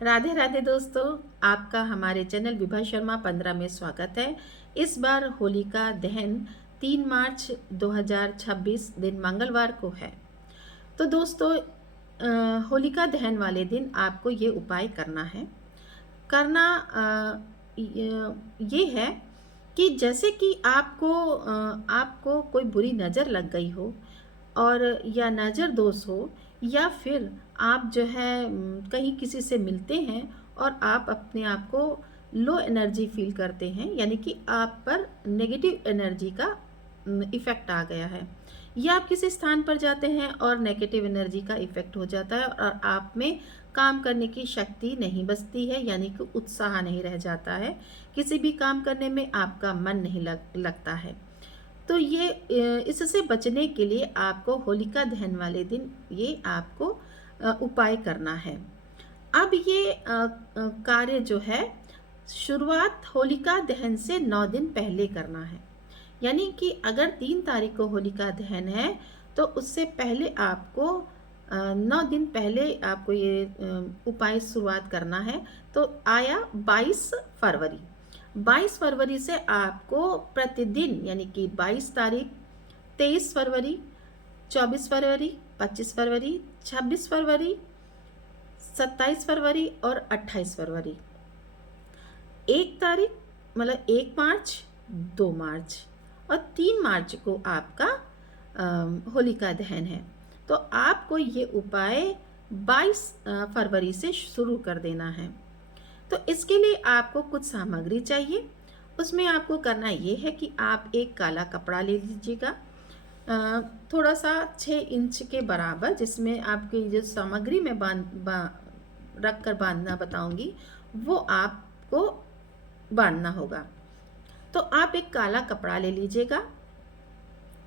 राधे राधे दोस्तों, आपका हमारे चैनल विभा शर्मा 15 में स्वागत है। इस बार होलिका दहन 3 मार्च 2026 दिन मंगलवार को है। तो दोस्तों, होलिका दहन वाले दिन आपको ये उपाय करना है। करना ये है कि जैसे कि आपको कोई बुरी नज़र लग गई हो और या नज़र दोष हो, या फिर आप जो है कहीं किसी से मिलते हैं और आप अपने आप को लो एनर्जी फील करते हैं, यानी कि आप पर नेगेटिव एनर्जी का इफ़ेक्ट आ गया है, या आप किसी स्थान पर जाते हैं और नेगेटिव एनर्जी का इफ़ेक्ट हो जाता है और आप में काम करने की शक्ति नहीं बचती है, यानी कि उत्साह नहीं रह जाता है, किसी भी काम करने में आपका मन नहीं लगता है। तो ये इससे बचने के लिए आपको होलिका दहन वाले दिन ये आपको उपाय करना है। अब ये कार्य जो है, शुरुआत होलिका दहन से 9 दिन पहले करना है। यानी कि अगर 3 तारीख को होलिका दहन है तो उससे पहले आपको 9 दिन पहले आपको ये उपाय शुरुआत करना है। तो आया 22 फरवरी। 22 फरवरी से आपको प्रतिदिन, यानी कि 22 तारीख, 23 फरवरी, 24 फरवरी, 25 फरवरी, 26 फरवरी, 27 फरवरी और 28 फरवरी, 1 तारीख मतलब 1 मार्च, 2 मार्च और 3 मार्च को आपका होलिका दहन है। तो आपको ये उपाय 22 फरवरी से शुरू कर देना है। तो इसके लिए आपको कुछ सामग्री चाहिए। उसमें आपको करना ये है कि आप एक काला कपड़ा ले लीजिएगा, थोड़ा सा 6 इंच के बराबर, जिसमें आपकी जो सामग्री में रख कर बांधना बताऊंगी वो आपको बांधना होगा। तो आप एक काला कपड़ा ले लीजिएगा,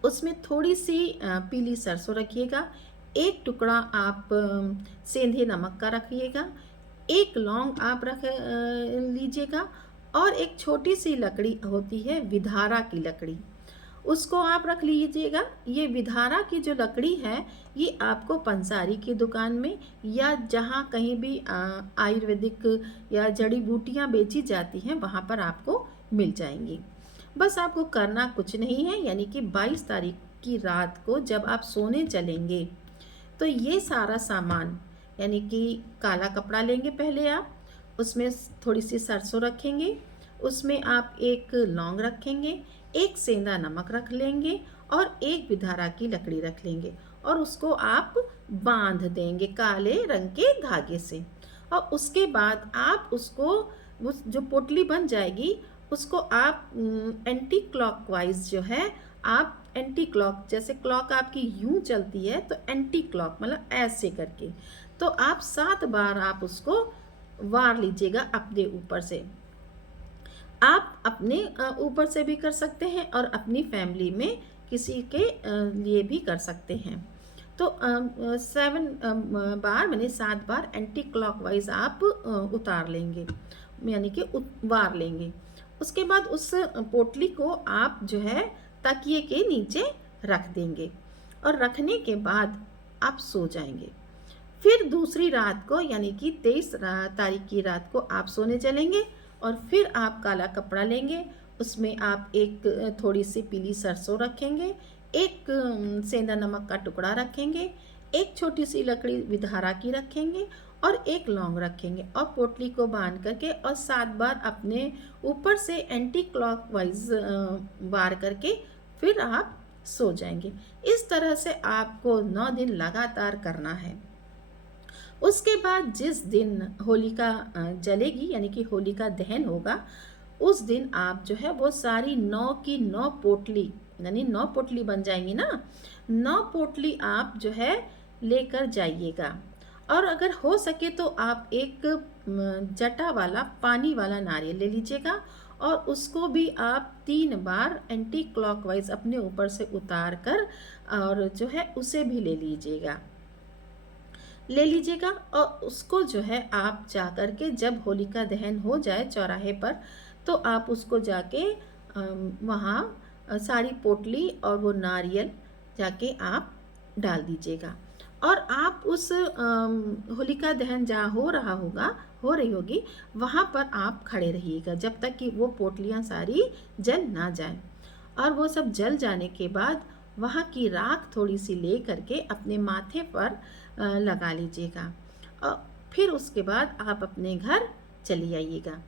उसमें थोड़ी सी पीली सरसों रखिएगा, एक टुकड़ा आप सेंधे नमक का रखिएगा, एक लौंग आप रख लीजिएगा और एक छोटी सी लकड़ी होती है विधारा की लकड़ी, उसको आप रख लीजिएगा। ये विधारा की जो लकड़ी है ये आपको पंसारी की दुकान में या जहाँ कहीं भी आयुर्वेदिक या जड़ी बूटियाँ बेची जाती हैं वहाँ पर आपको मिल जाएंगी। बस आपको करना कुछ नहीं है, यानी कि 22 तारीख की रात को जब आप सोने चलेंगे तो ये सारा सामान, यानी कि काला कपड़ा लेंगे पहले आप, उसमें थोड़ी सी सरसों रखेंगे, उसमें आप एक लौंग रखेंगे, एक सेंधा नमक रख लेंगे और एक विधारा की लकड़ी रख लेंगे और उसको आप बांध देंगे काले रंग के धागे से। और उसके बाद आप उसको, उस जो पोटली बन जाएगी उसको आप एंटी क्लॉकवाइज जो है, आप एंटी क्लॉक, जैसे क्लॉक आपकी यूं चलती है तो एंटी क्लॉक मतलब ऐसे करके, तो आप 7 बार आप उसको वार लीजिएगा अपने ऊपर से। आप अपने ऊपर से भी कर सकते हैं और अपनी फैमिली में किसी के लिए भी कर सकते हैं। तो 7 बार मैंने 7 बार एंटी क्लॉकवाइज आप उतार लेंगे, यानी कि वार लेंगे। उसके बाद उस पोटली को आप जो है तकिए के नीचे रख देंगे और रखने के बाद आप सो जाएंगे। फिर दूसरी रात को, यानी कि 23 तारीख की रात को आप सोने चलेंगे और फिर आप काला कपड़ा लेंगे, उसमें आप एक थोड़ी सी पीली सरसों रखेंगे, एक सेंधा नमक का टुकड़ा रखेंगे, एक छोटी सी लकड़ी विधारा की रखेंगे और एक लौंग रखेंगे और पोटली को बांध करके और 7 बार अपने ऊपर से एंटी क्लॉकवाइज वार करके फिर आप सो जाएंगे। इस तरह से आपको 9 दिन लगातार करना है। उसके बाद जिस दिन होलिका जलेगी, यानी कि होलिका दहन होगा, उस दिन आप जो है वो सारी 9 की 9 पोटली, यानी 9 पोटली बन जाएंगी ना, 9 पोटली आप जो है लेकर जाइएगा। और अगर हो सके तो आप एक जटा वाला पानी वाला नारियल ले लीजिएगा और उसको भी आप 3 बार एंटी क्लॉकवाइज अपने ऊपर से उतार कर और जो है उसे भी ले लीजिएगा और उसको जो है आप जा कर के जब होलिका दहन हो जाए चौराहे पर, तो आप उसको जाके वहाँ सारी पोटली और वो नारियल जाके आप डाल दीजिएगा। और आप उस होलिका दहन जहाँ हो रही होगी, वहाँ पर आप खड़े रहिएगा जब तक कि वो पोटलियाँ सारी जल ना जाए। और वो सब जल जाने के बाद वहाँ की राख थोड़ी सी ले करके अपने माथे पर लगा लीजिएगा, और फिर उसके बाद आप अपने घर चली आइएगा।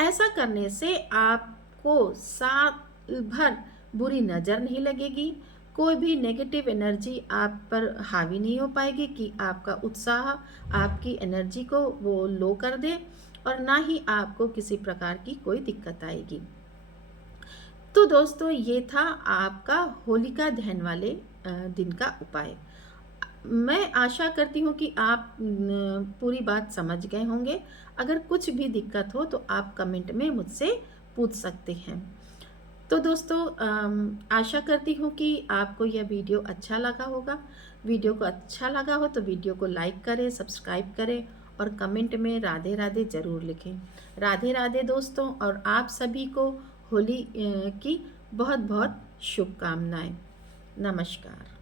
ऐसा करने से आपको साल भर बुरी नज़र नहीं लगेगी, कोई भी नेगेटिव एनर्जी आप पर हावी नहीं हो पाएगी कि आपका उत्साह, आपकी एनर्जी को वो लो कर दे, और ना ही आपको किसी प्रकार की कोई दिक्कत आएगी। तो दोस्तों, ये था आपका होलिका दहन वाले दिन का उपाय। मैं आशा करती हूँ कि आप पूरी बात समझ गए होंगे। अगर कुछ भी दिक्कत हो तो आप कमेंट में मुझसे पूछ सकते हैं। तो दोस्तों, आशा करती हूँ कि आपको यह वीडियो अच्छा लगा होगा। वीडियो को अच्छा लगा हो तो वीडियो को लाइक करें, सब्सक्राइब करें और कमेंट में राधे राधे ज़रूर लिखें। राधे राधे दोस्तों, और आप सभी को होली की बहुत बहुत शुभकामनाएं। नमस्कार।